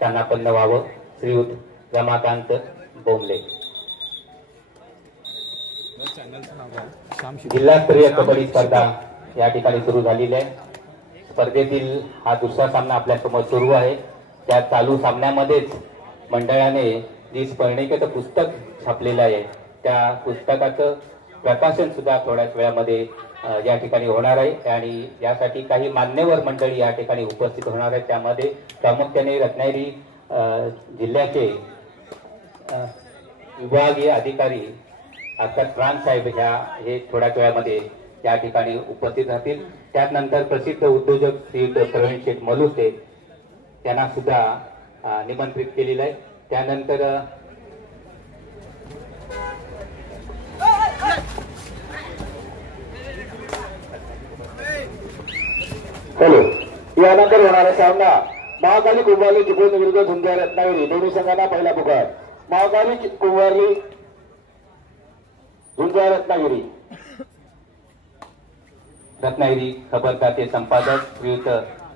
स्थानापन्न व्हावं। श्रीयुत रमाकांत बोंबले। जिल्हास्तरीय कबड्डी स्पर्धा या ठिकाणी सुरू झालेली आहे। स्पर्धेतील हा दुसरा सामना आपल्या समोर सुरू आहे। त्या चालू सामन्यामध्येच मंडळाने जी स्पर्णिकेचं पुस्तक छापलेलं आहे त्या पुस्तकाचं प्रकाशन सुद्धा थोड्याच वेळामध्ये या ठिकाणी होणार आहे आणि यासाठी काही मान्यवर मंडळी या ठिकाणी उपस्थित होणार आहेत। त्यामध्ये प्रामुख्याने रत्नागिरी जिल्ह्याचे विभागीय अधिकारी अर्थात राम साहेब हे थोड्याच वेळामध्ये या ठिकाणी उपस्थित राहतील। त्यानंतर प्रसिद्ध उद्योजक श्री प्रवीण शेठ मलुसे त्यांना सुद्धा निमंत्रित केलेलं आहे। त्यानंतर यानंतर होणारा सामना महाकाली कुंभारली चिपळूण विरुद्ध झुंजार रत्नागिरी। दोन्ही संघांना पहिला पुकार। महाकाली कुंभारली झुंजार रत्नागिरी। रत्नागिरी खबरदारचे संपादक श्रीयुत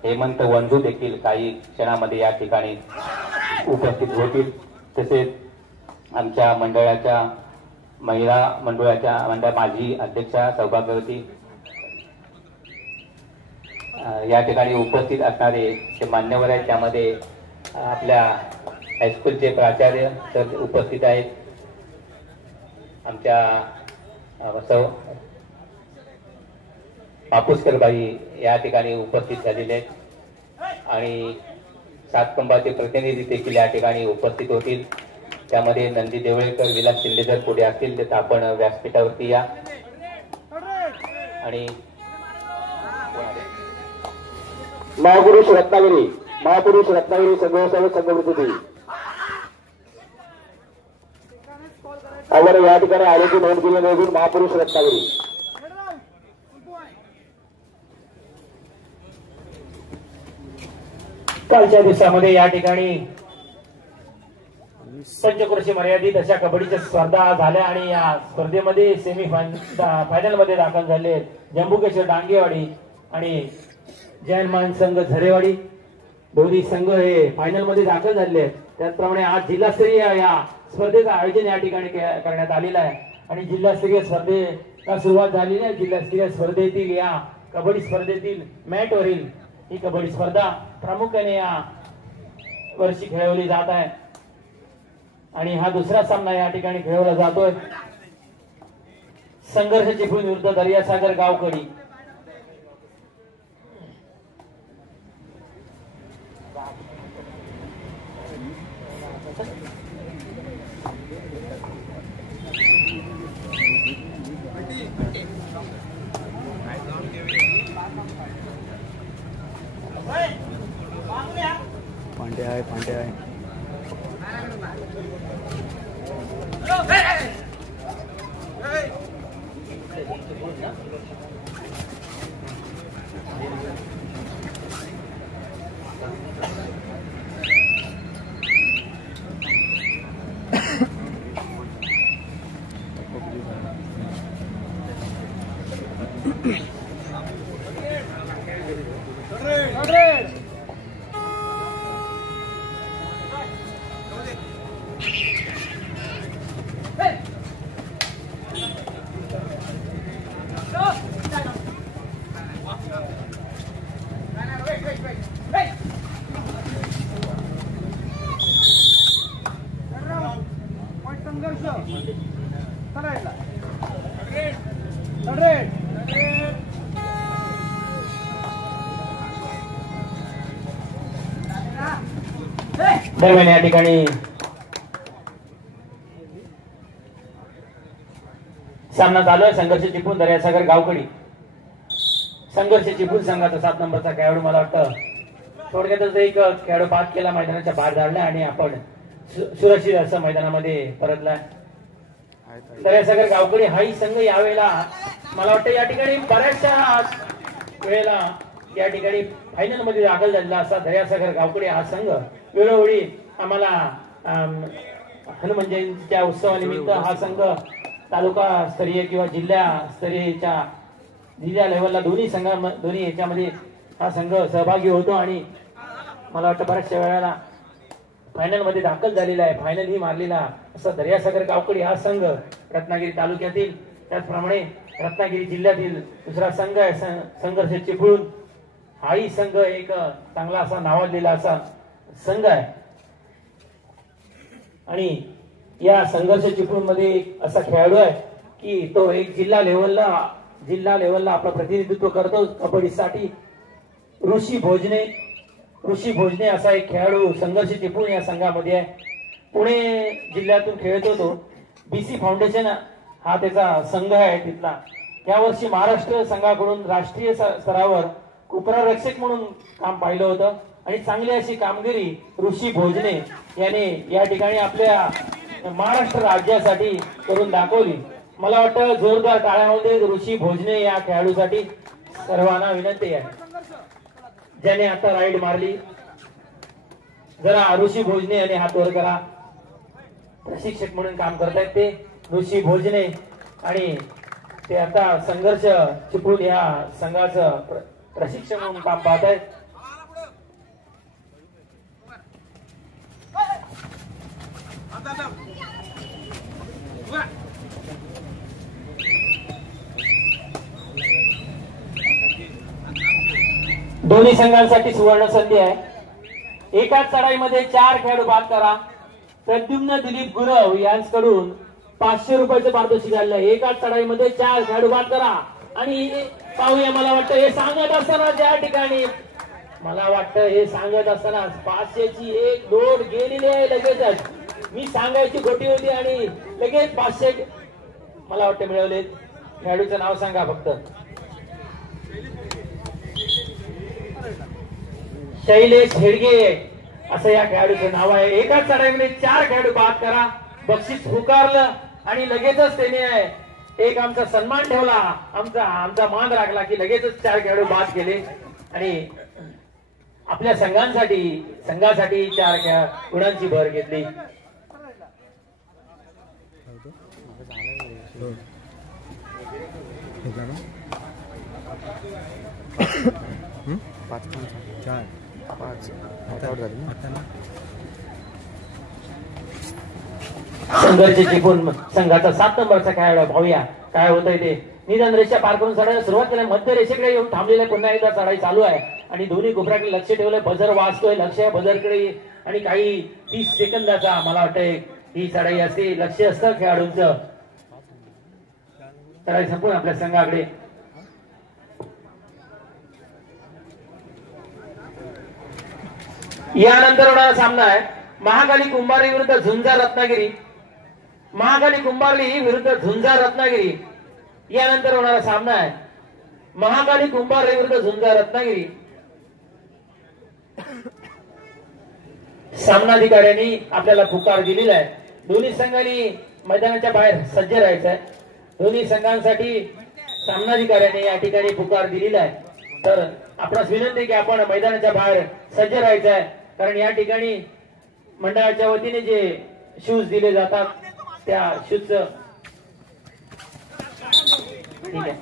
हेमंत वंजू देखील काही क्षणामध्ये या ठिकाणी उपस्थित होतील। तसेच आमच्या मंडळाच्या महिला मंडळाच्या माजी अध्यक्षा सौभाग्यवती या ठिकाणी उपस्थित असणारे जे मान्यवर आहेत त्यामध्ये आपल्या हायस्कूलचे प्राचार्य सर उपस्थित आहेत। आमच्या मापुसकरबाई या ठिकाणी उपस्थित झालेले आहेत आणि सातकंबाचे प्रतिनिधी देखील या ठिकाणी उपस्थित होतील। त्यामध्ये नंदी देवळेकर विलास शिंदे जर पुढे असतील तर आपण व्यासपीठावरती या आणि महापुरुष रत्नागिरी संघवृत्ती अगर या ठिकाणी आलेची नोंद केली नोंदून महापुरुष रत्नागिरी। कालच्या दिवसामध्ये या ठिकाणी पंचक्रोशी मर्यादित अशा कबड्डीच्या स्पर्धा झाल्या आणि या स्पर्धेमध्ये फायनल मध्ये दाखल झाले जंबुकेश्वर डांगेवाडी आणि जैनमान संघ झरेवाडी। दोन्ही संघ हे फायनल मध्ये दाखल झाले आहेत। त्याचप्रमाणे आज जिल्हास्तरीय या स्पर्धेचं आयोजन या ठिकाणी करण्यात आलेलं आहे आणि जिल्हास्तरीय स्पर्धेला सुरुवात झालेली आहे। जिल्हास्तरीय स्पर्धेतील या कबड्डी स्पर्धेतील मॅटवरील ही कबड्डी स्पर्धा प्रामुख्याने या वर्षी खेळवली जात आहे आणि हा दुसरा सामना या ठिकाणी खेळवला जातोय। संघर्ष चिपळूण विरुद्ध दर्यासागर गावकडी। पांड्या आहे दरम्यान या ठिकाणी सामना चालू आहे। संघर्ष चिपळूण दर्यासागर गावकडी। संघर्ष चिपळूण संघाचा 7 नंबरचा खेळाडू मला वाटतं थोडक्यातच एक खेळाडू बाद केला, मैदानाच्या बाहेर धाडला आणि आपण सुरक्षित असं मैदानामध्ये परतला। दर्यासागर गावकडी हाही संघ यावेळेला मला वाटतं या ठिकाणी बऱ्याचशा वेळेला या ठिकाणी फायनल मध्ये दाखल झालेला असा दर्यासागर गावकडी हा संघ वेळोवेळी आम्हाला हनुमान जयंतीच्या उत्सवानिमित्त हा संघ तालुका स्तरीय किंवा जिल्हा स्तरीयच्या जिल्हा लेवलला दोन्ही याच्यामध्ये हा संघ सहभागी होतो आणि मला वाटतं बऱ्याचशा वेळेला फायनल मध्ये दाखल झालेला आहे, फायनल ही मारलेला असा दर्यासागर गावकडी हा संघ रत्नागिरी तालुक्यातील, त्याचप्रमाणे रत्नागिरी जिल्ह्यातील दुसरा संघ आहे संघर्ष चिपळूण. हाही संघ एक चांगला असा नावाजलेला असा संघ आहे आणि या संघर्ष चिपळूण मध्ये असा खेळाडू आहे की तो एक जिल्हा लेवलला आपलं प्रतिनिधित्व करतो कबड्डीसाठी. ऋषी भोजने असा एक खेळाडू संघर्ष चिपळूण या संघामध्ये आहे. पुणे जिल्ह्यातून खेळतो तो. बीसी फाउंडेशन हा त्याचा संघ आहे तिथला. यावर्षी महाराष्ट्र संघाकडून राष्ट्रीय स्तरावर उपरक्षक म्हणून काम पाहिलं होतं आणि चांगली अशी कामगिरी ऋषी भोजने याने या ठिकाणी आपल्या महाराष्ट्र राज्यासाठी करून दाखवली. मला वाटतं जोरदार टाळ्यामध्ये ऋषी भोजने या खेळाडूसाठी सर्वांना विनंती आहे. ज्याने आता राईड मारली जरा ऋषी भोजने याने हात वर करा. प्रशिक्षक म्हणून काम करतायत ते ऋषी भोजने आणि ते आता संघर्ष चिपळूण या संघाचं प्रशिक्षक म्हणून काम पाहत आहेत. दोन्ही संघांसाठी सुवर्ण संधी आहे. एकाच चढाईमध्ये 4 खेळाडू बाद करा. प्रद्युम्न दिलीप गुरव यांच्याकडून 500 रुपयाचं पारितोषिक आलेलं आहे. एकाच चढाईमध्ये 4 खेळाडू बाद करा आणि पाहूया. मला वाटतं हे सांगत असताना ज्या ठिकाणी मला वाटतं हे सांगत असताना 500ची एक नोट गेलेली आहे लगेचच. मी सांगायची खोटी होती आणि लगेच 500 मला वाटतं मिळवले. खेळाडूचं नाव सांगा फक्त. शैलेश हेडगे असं या खेळाडूचं नाव आहे. एकाच चढाईमध्ये 4 खेळाडू बाद करा. बक्षीस पुकारलं आणि लगेचच त्याने एक आमचा सन्मान ठेवला, आमचा मान राखला की लगेचच 4 खेळाडू बाद केले आणि आपल्या संघासाठी 4 गुणांची भर घेतली. संघर्ष चिपळूण संघाचा 7 नंबरचा खेळाडू भाऊया काय होतंय ते. निदान रेषा पार करून चढायला सुरुवात केली. मध्य रेषेकडे येऊन थांबलेले पुन्हा एकदा चढाई चालू आहे आणि दोन्ही कोपऱ्याकडे लक्ष ठेवलंय. बजर वाजतोय, लक्ष आहे बजरकडे आणि काही 30 सेकंदाचा मला वाटतंय ही चढाई असते. लक्ष असतं खेळाडूंचं. चढाई संपून आपल्या संघाकडे. यानंतर होणारा सामना आहे महाकाली कुंभारली विरुद्ध झुंजार रत्नागिरी. महाकाली कुंभारली विरुद्ध झुंजार रत्नागिरी यानंतर होणारा सामना आहे महाकाली कुंभारली विरुद्ध झुंजार रत्नागिरी. सामनाधिकाऱ्यांनी आपल्याला पुकार दिलेला आहे. दोन्ही संघांनी मैदानाच्या बाहेर सज्ज राहायचं आहे. दोन्ही संघांसाठी सामनाधिकाऱ्यांनी या ठिकाणी पुकार दिलेला आहे. तर आपणास विनंती की आपण मैदानाच्या बाहेर सज्ज राहायचं आहे कारण या ठिकाणी मंडळाच्या वतीने जे शूज दिले जातात त्या शूज ठीक आहे.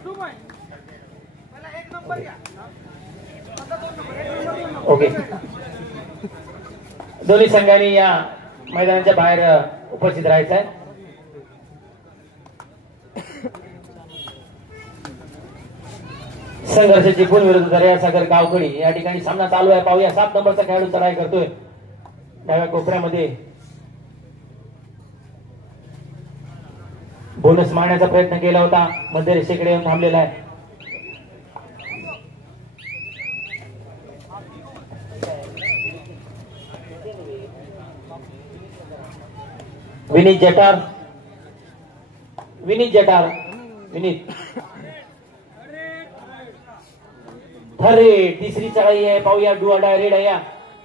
ओके. दोन्ही संघांनी या मैदानाच्या बाहेर उपस्थित राहायचं आहे. संघर्ष चिपळूण विरुद्ध दर्यासागर गावकडी या ठिकाणी सामना चालू आहे. पाहूया 7 नंबरचा खेळाडू चढाई करतोय डाव्या कोपऱ्यामध्ये. बोनस मारण्याचा प्रयत्न केला होता. मध्य रेषेकडे येऊन थांबलेला आहे. विनीत जटार अरे तिसरी चढाई आहे. पाहूया डू अडा रेड आहे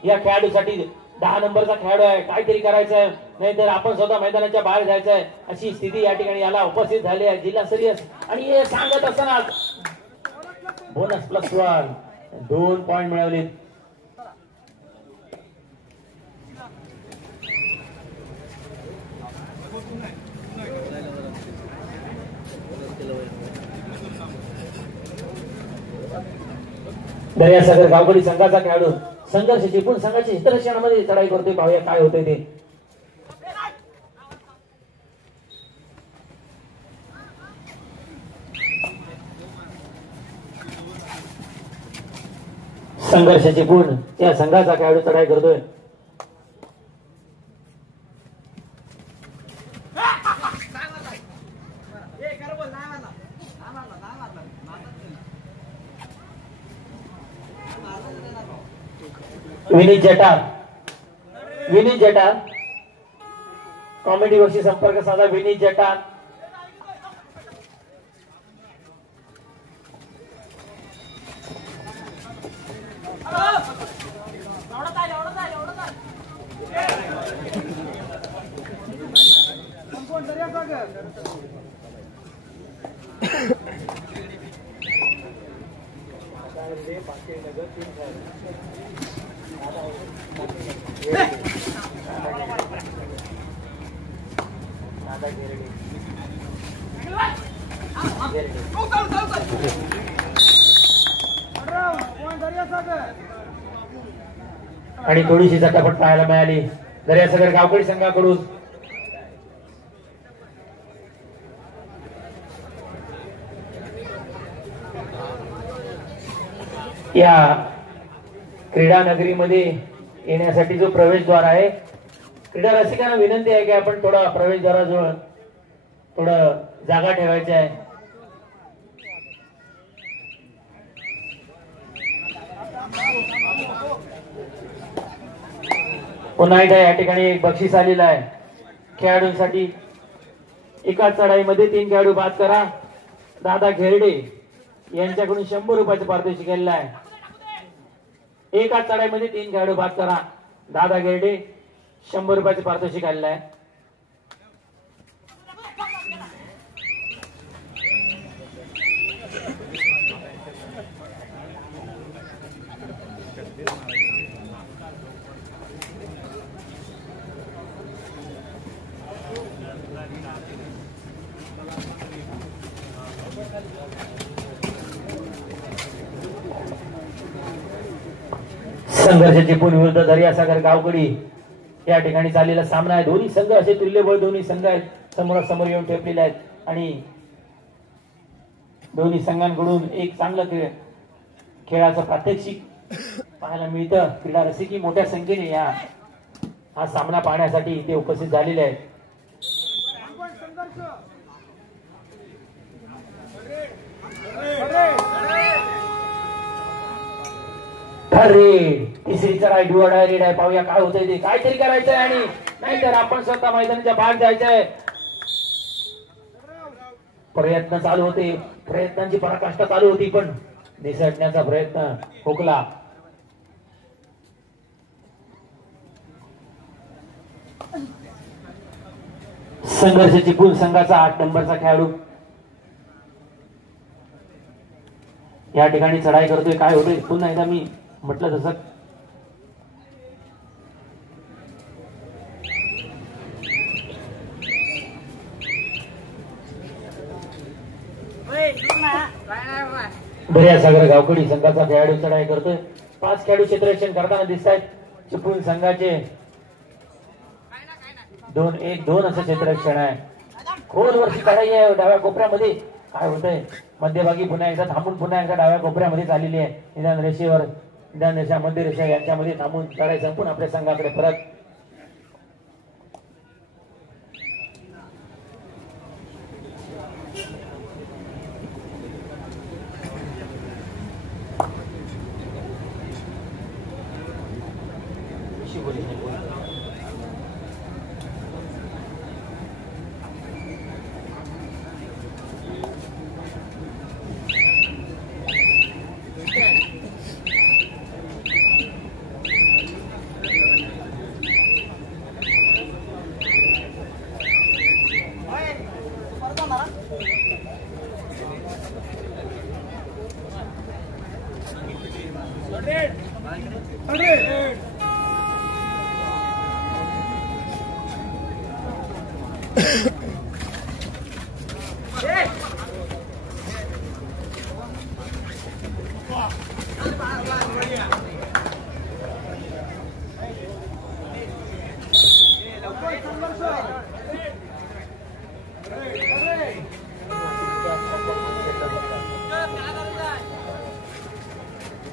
या खेळाडूसाठी. 10 नंबरचा खेळाडू आहे. काहीतरी करायचं आहे नाहीतर आपण स्वतः मैदानाच्या बाहेर जायचं आहे अशी स्थिती या ठिकाणी याला उपस्थित झाली आहे. जिल्हास्तरीय आणि हे सांगत असताना बोनस +1 2 पॉइंट मिळवले. दर्यासागर गावकडी संघाचा खेळाडू संघर्ष चिपळूण संघाच्या हितरक्षणामध्ये चढाई करतोय. पाहूया काय होतंय ते. संघर्ष चिपळूण या संघाचा खेळाडू चढाई करतोय. विनीत जटार कॉमेडी वर्षी संपर्क साधा. विनीत जटार आणि थोडीशी झटापट पाहायला मिळाली दर्यासागर गावकडी संघाकडून. या क्रीडा नगरीमध्ये येण्यासाठी जो प्रवेशद्वार आहे, क्रीडा रसिकांना विनंती आहे की आपण थोडा प्रवेशद्वाराजवळ थोडं जागा ठेवायची आहे. पुन्हा एकदा या ठिकाणी एक बक्षीस आलेलं आहे खेळाडूंसाठी. एका चढाईमध्ये 3 खेळाडू बाद करा. दादा घेरडे यांच्याकडून 100 रुपयाचं पारितोषिक केलेलं आहे. एका चढाईमध्ये 3 खेळाडू बाद करा. दादा घेरडे 100 रुपयाचं पारितोषिक आलेलं आहे. संघर्ष चिपळूण विरुद्ध दर्यासागर गावकडी या ठिकाणी चाललेला सामना आहे. दोन्ही संघ असे तुल्यबळ दोन्ही संघ आहेत, समोरासमोर येऊन ठेपलेले आहेत आणि दोन्ही संघांकडून एक चांगलं खेळाचं प्रात्यक्षिक पाहायला मिळतं. क्रीडा रसिकी मोठ्या संख्येने हा सामना पाहण्यासाठी इथे उपस्थित झालेले आहेत. तिसरी चढाई रेड आहे. पाहूया काय होतंय ते. काहीतरी करायचंय आणि नाहीतर आपण स्वतः मैदानाच्या बाहेर जायचंय. प्रयत्न चालू होते, प्रयत्नांची पराकाष्ठा चालू होती, पण निसटण्याचा प्रयत्न हुकला. संघर्ष चिपळूण संघाचा 8 नंबरचा खेळाडू या ठिकाणी चढाई करतोय. काय होतंय पुन्हा एकदा मी म्हटलं तसं दर्यासागर गावकडी संघाचा खेळाडू चढाई करतोय. 5 खेळाडू क्षेत्ररक्षण करताना दिसत आहेत. चिपळूण संघाचे 2-1-2 असं क्षेत्ररक्षण आहे. खोलवरची चढाई आहे डाव्या कोपऱ्यामध्ये. काय होतंय मध्यभागी पुन्हा एकदा थांबून पुन्हा एकदा डाव्या कोपऱ्यामध्ये चाललेली आहे. निदान रेषेवर, निदान रेषा, मध्य रेषा यांच्यामध्ये थांबून चढाई संपून आपल्या संघाकडे परत.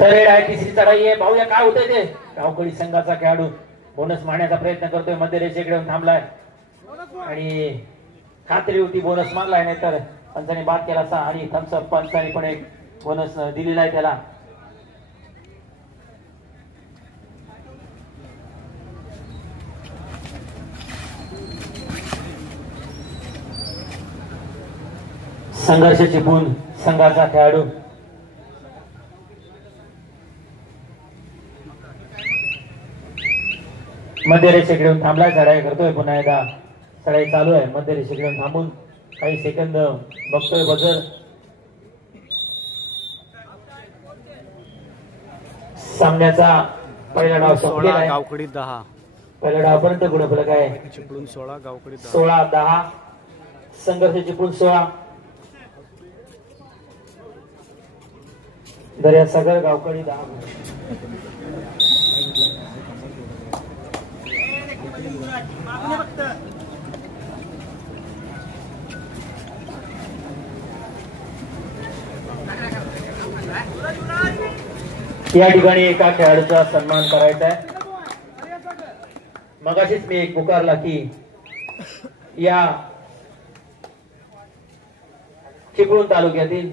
तरेड आहे, तिसरी चढाई आहे. पाहूया काय होतंय ते. गावकडी संघाचा खेळाडू बोनस मारण्याचा प्रयत्न करतोय. मध्य रेषेकडे थांबलाय आणि खात्री होती बोनस मारलाय, नाही तर पंचाने बाद केला असता. आणि थम्सअप पंचाने पण एक बोनस दिलेला आहे त्याला. संघर्ष चिपून संघाचा खेळाडू मध्य रेषेकडे थांबलाय. चढाई करतोय पुन्हा एकदा. चढाई चालू आहे. मध्य रेषेकडे थांबून काही सेकंद बघतोय बजर. सामन्याचा पहिला डाव संपलेला आहे. गावकडी 10. पहिल्या डावापर्यंत गुणफलक आहे चिपळूण 16 गावकडी 10. 16-10. संघर्ष चिपळूण 16, दर्यासागर गावकडी 10. या ठिकाणी एका खेळाडूचा सन्मान करायचा आहे. मगाशीच मी एक पुकारला की या चिपळूण तालुक्यातील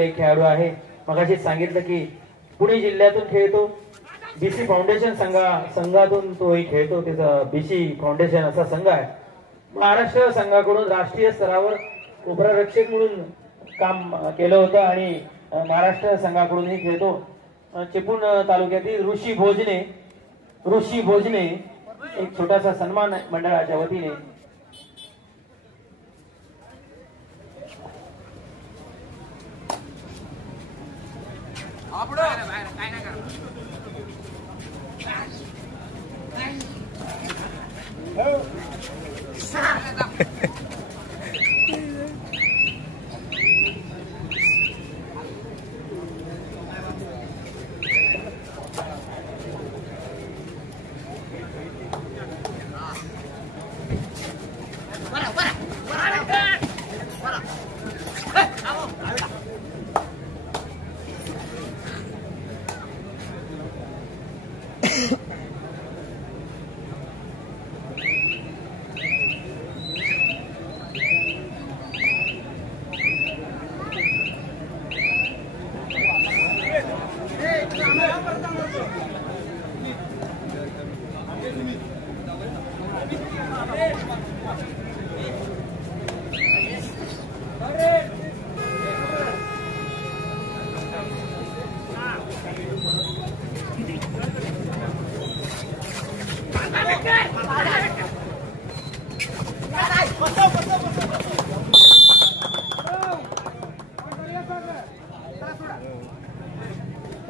एक खेळाडू आहे. मगाशीच सांगितलं की पुणे जिल्ह्यातून खेळतो. बीसी फाउंडेशन संघातून तो एक खेळतो. त्याचा बीसी फाउंडेशन असा संघ आहे. महाराष्ट्र संघाकडून राष्ट्रीय स्तरावर उपरारक्षक म्हणून काम केलं होतं आणि महाराष्ट्र संघाकडूनही खेळतो. चिपळूण तालुक्यातील ऋषी भोजने एक छोटासा सन्मान मंडळाच्या वतीने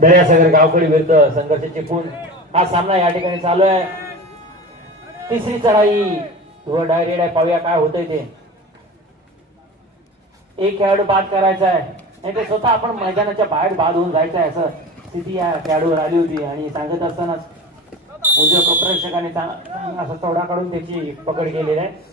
दर्यासागर गावकडी विरुद्ध संघर्ष चिपळूण हा सामना या ठिकाणी चालू आहे. तिसरी चढाई व डायरेक्ट आहे. पाहूया काय होतंय ते. एक खेळाडू बाद करायचा आहे, नाही तर स्वतः आपण मैदानाच्या बाहेर बाद होऊन जायचं आहे असं स्थिती या खेळाडूवर आली होती. आणि सांगत असतानाच उद्या प्रेक्षकाने असा तोडा काढून त्याची पकड केलेली आहे.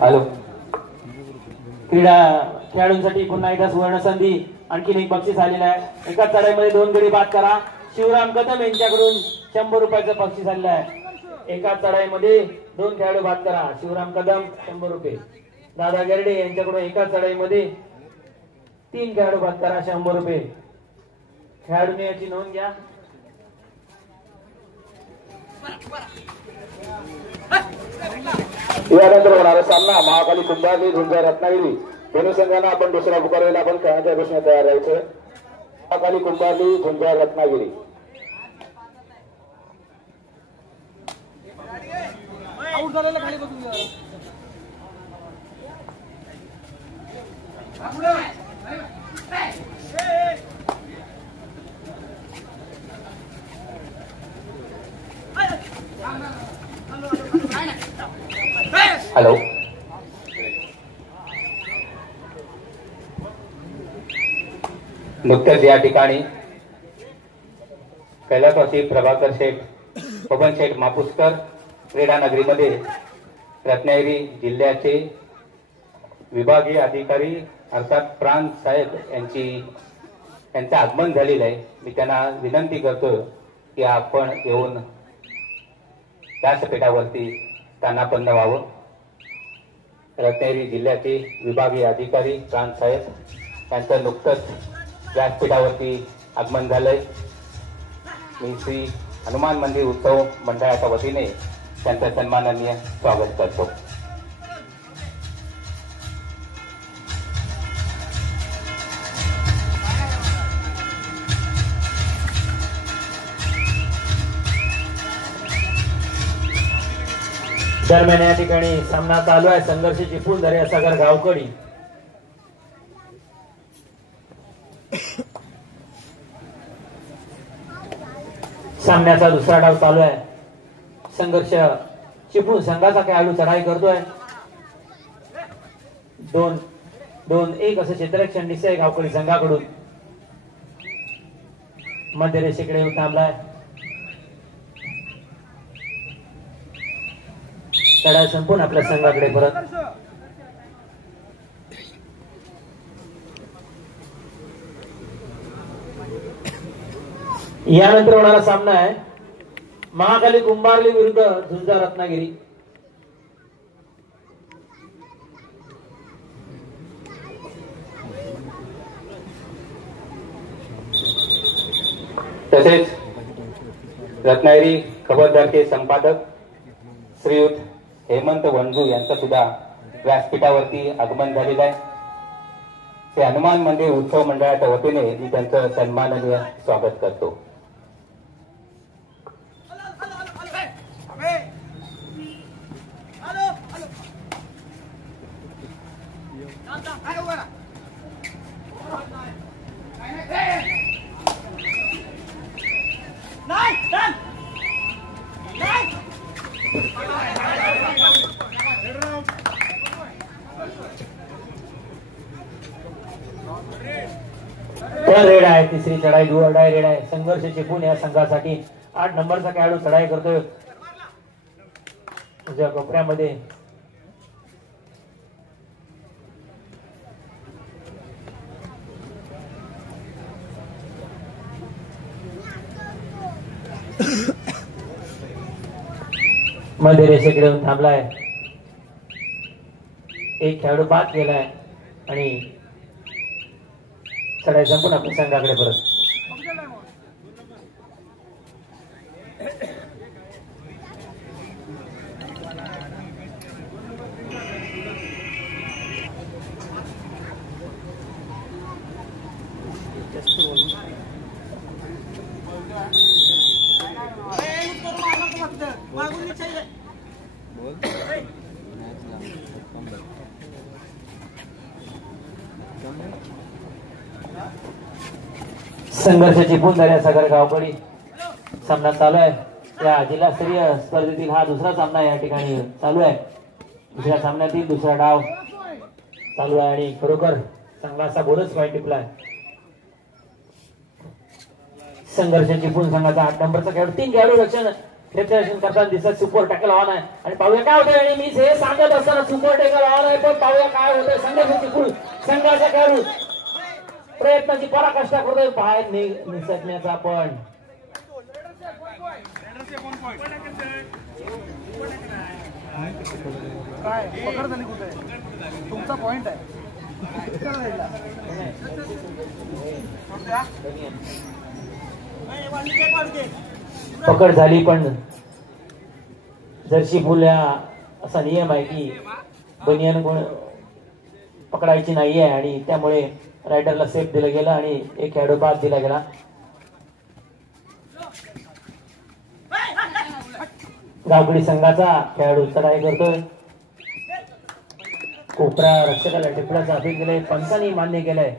हॅलो क्रीडा खेळाडूंसाठी पुन्हा एकदा सुवर्ण संधी. आणखीन एक बक्षीस आलेलं आहे. एका चढाईमध्ये 2 गडी बाद करा. शिवराम कदम यांच्याकडून 100 रुपयाचं बक्षीस आलेलं आहे. एका चढाईमध्ये 2 खेळाडू बाद करा. शिवराम कदम 100 रुपये. दादा गेरडे यांच्याकडून एका चढाईमध्ये 3 खेळाडू बाद करा 100 रुपये. खेळाडूने याची नोंद घ्या. यानंतर होणारा सामना महाकाली कुंभारली झुंजार रत्नागिरी दोन्ही संघांना आपण दुसऱ्या पुकारेला आपण खेळण्याच्या दृष्टीने तयार राहायचं. महाकाली कुंभारली झुंजार रत्नागिरी. हॅलो. नुकतेच या ठिकाणी कैलासवासी प्रभाकर शेठ, पवन शेठ मापुसकर क्रीडा नगरीमध्ये रत्नागिरी जिल्ह्याचे विभागीय अधिकारी अर्थात प्रांत साहेब यांचं आगमन झालेलं आहे. मी त्यांना विनंती करतो की आपण येऊन व्यासपीठावरती स्थानापन्न व्हावं. रत्नागिरी जिल्ह्याचे विभागीय अधिकारी प्रांत साहेब यांचं नुकतंच व्यासपीठावरती आगमन झालंय. मी श्री हनुमान मंदिर उत्सव मंडळाच्या वतीने त्यांचं सन्माननीय स्वागत करतो. दरम्यान या ठिकाणी सामना चालू आहे. संघर्ष चिपळूण दर्यासागर गावकडी. सामन्याचा दुसरा डाव चालू आहे. संघर्ष चिपळूण संघाचा खेळाडू चढाई करतोय. 2-1 असं क्षेत्ररक्षण दिसतंय गावकडी संघाकडून. मध्य रेषेकडे येऊन थांबलाय. चढाई संपून आपल्या संघाकडे परत. यानंतर होणारा सामना आहे महाकाली कुंभारली विरुद्ध झुंजार रत्नागिरी. तसेच रत्नागिरी खबरदार के संपादक श्रीयुत हेमंत वंजू यांचं सुद्धा व्यासपीठावरती आगमन झालेलं आहे. श्री हनुमान मंदिर उत्सव मंडळाच्या वतीने मी त्यांचं सन्माननीय स्वागत करतो. रेड आहे. तिसरी चढाई दुवडाय रेड आहे. संघर्ष चिपळूण या संघासाठी 8 नंबरचा खेळाडू चढाई करतोय तुझ्या कोपऱ्यामध्ये. मध्ये रेषेकडे येऊन थांबलाय. एक खेळाडू बाद केलाय आणि चढाई संपून आपल्या संघाकडे परत. संघर्ष चिपळूण दर्यासागर गावकडी सामना चालू आहे. या जिल्हास्तरीय स्पर्धेतील हा दुसरा सामना या ठिकाणी चालू आहे. दुसऱ्या सामन्यातील दुसरा डाव चालू आहे आणि खरोखर चांगला असा बोनस पॉईंट टिपलाय. संघर्ष चिपळूण संघाचा 8 नंबरचा खेळाडू 3 खेळाडू रक्षण करताना दिसत. सुपर टॅकल ऑन आहे आणि पाहूया काय होतंय. आणि मी हे सांगत असताना सुपर टॅकल ऑन आहे पण पाहूया काय होतंय. संघर्ष चिपळूण संघाचा खेळाडू प्रयत्नाची पराकाष्ठा करतोय बाहेर निसटण्याचा. पण तुमचा पॉइंट आहे. पकड झाली पण जर्सी फुल या असा नियम आहे की बनियान कोण पकडायची नाहीये आणि त्यामुळे रायडरला सेफ दिलं गेलं आणि एक खेळाडू बाद दिला गेला. गावकडी संघाचा खेळाडू चढाई करतोय. कोपरा रक्षकाला टिपण्याचं अपील केलंय, पंचांनी मान्य केलंय.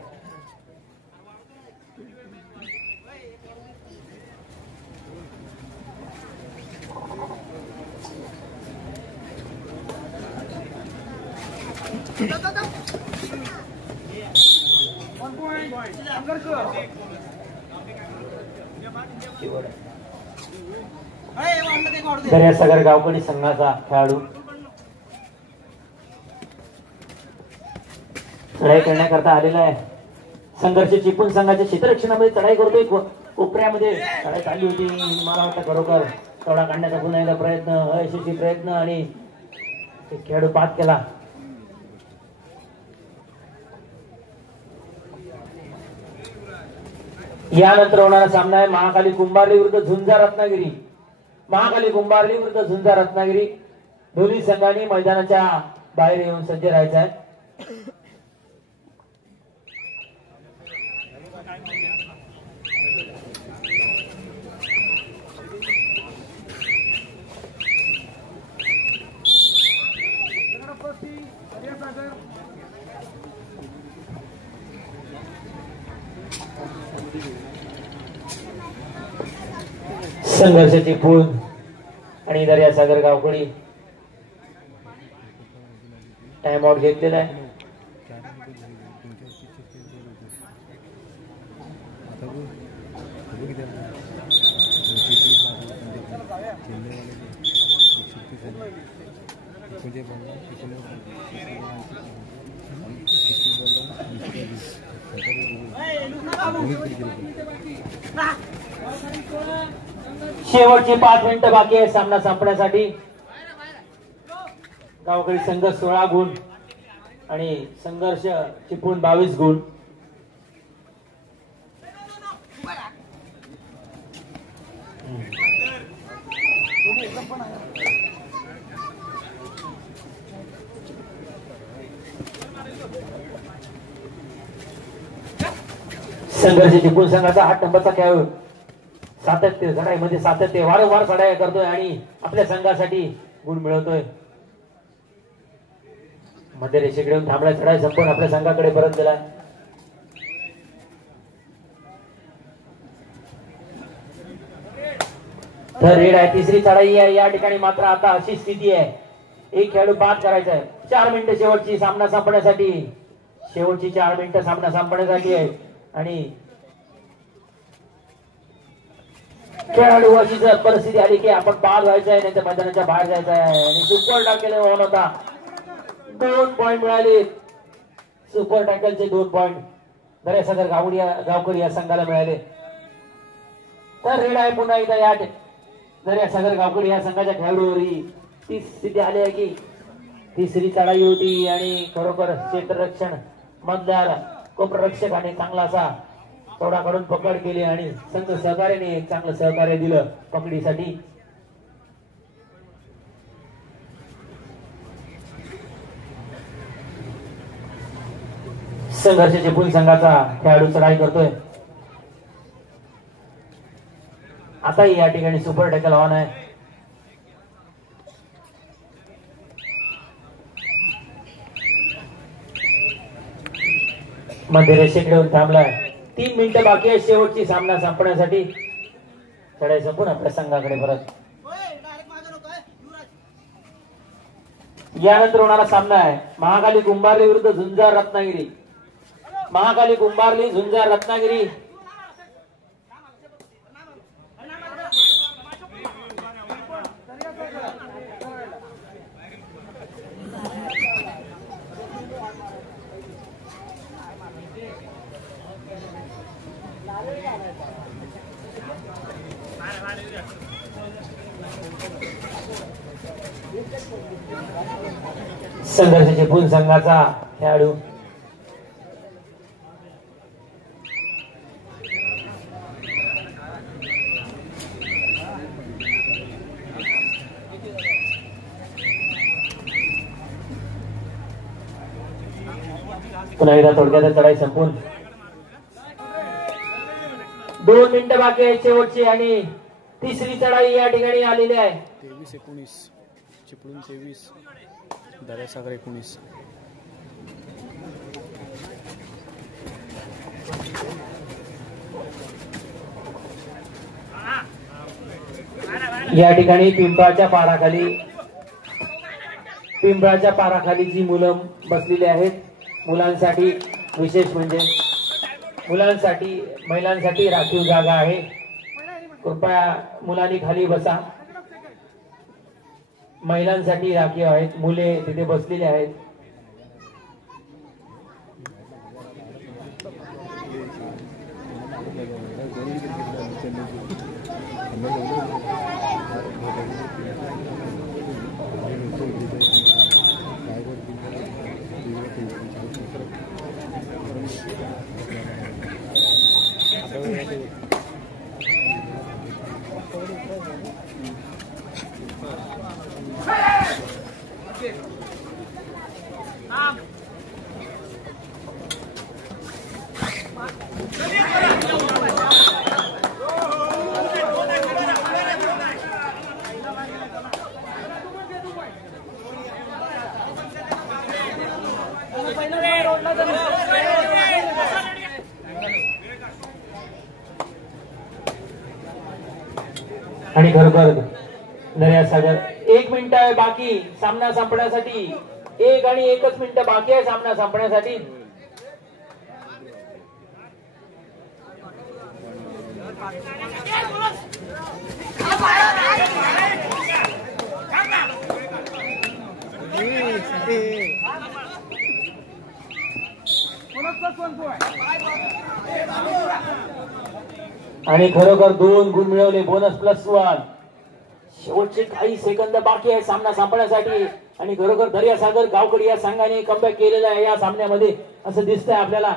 दर्यासागर गावकडी संघाचा खेळाडू चढाई करण्याकरता आलेला आहे. संघर्ष चिपळूण संघाच्या क्षेत्ररक्षणामध्ये चढाई करतोय. कोपऱ्यामध्ये चढाई चालली होती. मला वाटतं खरोखर तोडा काढण्याचा पुन्हा एकदा प्रयत्न, अयशस्वी प्रयत्न आणि खेळाडू बाद केला. यानंतर होणारा सामना आहे महाकाली कुंभारली विरुद्ध झुंजा रत्नागिरी. महाकाली कुंभारली विरुद्ध झुंजा रत्नागिरी. दोन्ही संघांनी मैदानाच्या बाहेर येऊन सज्ज राहायचं आहे. संघर्षाची फूल आणि दर्यासागर गावकडी टाइम आउट घेतलेला आहे. शेवटची 5 मिनिटं बाकी आहे सामना संपण्यासाठी. गावकडी संघ 16 गुण आणि संघर्ष चिपळूण 22 गुण. संघर्ष चिपळूण संघाचा 8 नंबरचा खेळाडू सातत्य चढाईमध्ये सातत्य वारंवार चढाई करतोय आणि आपल्या संघासाठी गुण मिळवतोय. मध्य रेषेकडे येऊन थांबला. चढाई संपूर्ण आपल्या संघाकडे परत गेलाय. तर रेड आहे. तिसरी चढाई आहे या ठिकाणी. मात्र आता अशी स्थिती आहे, एक खेळाडू बाद करायचा आहे. 4 मिनिटं शेवटची सामना संपण्यासाठी. शेवटची 4 मिनिटं सामना संपण्यासाठी आहे आणि खेळाडू अशी जर परिस्थिती आली की आपण बाद व्हायचं आहे, नाही तर मैदानाच्या बाहेर जायचं आहे. आणि सुपर टॅकल होऊन होता. 2 पॉइंट मिळाले. सुपर टॅकलचे 2 पॉइंट दर्यासागर गावकडी या संघाला मिळाले. तर रेड आहे पुन्हा एकदा या दर्यासागर गावकडी या संघाच्या खेळाडूवर ती स्थिती आली आहे की तिसरी चढाई होती आणि खरोखर क्षेत्ररक्षण मधल्या कोपररक्षकाने चांगला असा तोडा काढून पकड केली आणि संघ सहकार्याने एक चांगलं सहकार्य दिलं पकडीसाठी. संघर्ष चिपळूण संघाचा खेळाडू चढाई करतोय. आताही या ठिकाणी सुपर टॅकल ऑन आहे. मध्ये रेषेकडे येऊन थांबलाय. 3 मिनिटं बाकी आहे शेवटची सामना संपण्यासाठी. चढाई संपून आपल्या संघाकडे परत. यानंतर होणारा सामना आहे महाकाली कुंभारली विरुद्ध झुंजार रत्नागिरी. महाकाली कुंभारली झुंजार रत्नागिरी. संघर्ष चिपळूण संघाचा खेळाडू पुन्हा एकदा थोडक्यात चढाई संपून 2 मिनिटं बाकी आहे शेवटची आणि तिसरी चढाई या ठिकाणी आलेली आहे. 23-19 चिपळूण 23 दर्यासागर 19. या ठिकाणी पिंपळाच्या पाराखाली जी मुलं बसलेली आहेत, मुलांसाठी विशेष म्हणजे महिलांसाठी राखीव जागा आहे. कृपया मुलांनी खाली बसा. महिलांसाठी राखीव आहेत, मुले तिथे बसलेले आहेत. आणि खरोखर दर्यासागर 1 मिनिट आहे बाकी सामना संपण्यासाठी. 1 आणि 1च मिनिट बाकी आहे सामना संपण्यासाठी. आणि खरोखर 2 गुण मिळवले, बोनस +1. शेवटचे काही सेकंद बाकी आहे सामना संपण्यासाठी. आणि खरोखर दर्यासागर गावकडी या संघाने कमबॅक केलेला आहे या सामन्यामध्ये असं दिसतंय आपल्याला.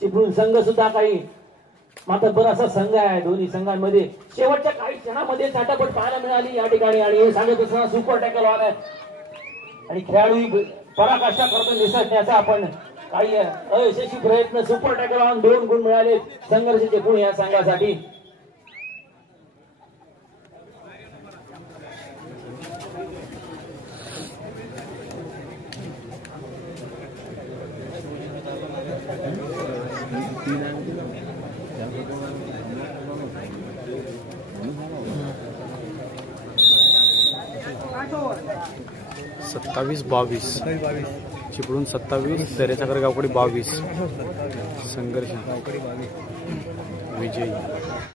चिपळूण संघ सुद्धा काही मात्र असा संघ आहे दोन्ही संघांमध्ये. शेवटच्या काही क्षणामध्ये झटापट पाहायला मिळाली या ठिकाणी. आणि हे सांगत असताना सुपर टॅकल आहे आणि खेळाडू पराकाष्ठा करतो निसटण्याचा आपण काही अयशस्वी प्रयत्न. सुपर टॅकल 2 गुण मिळाले संघर्ष चिपळूण या संघासाठी. सत्तावीस 22 चिपळूण 27 दर्यासागर गावकडी 22. संघर्ष विजयी.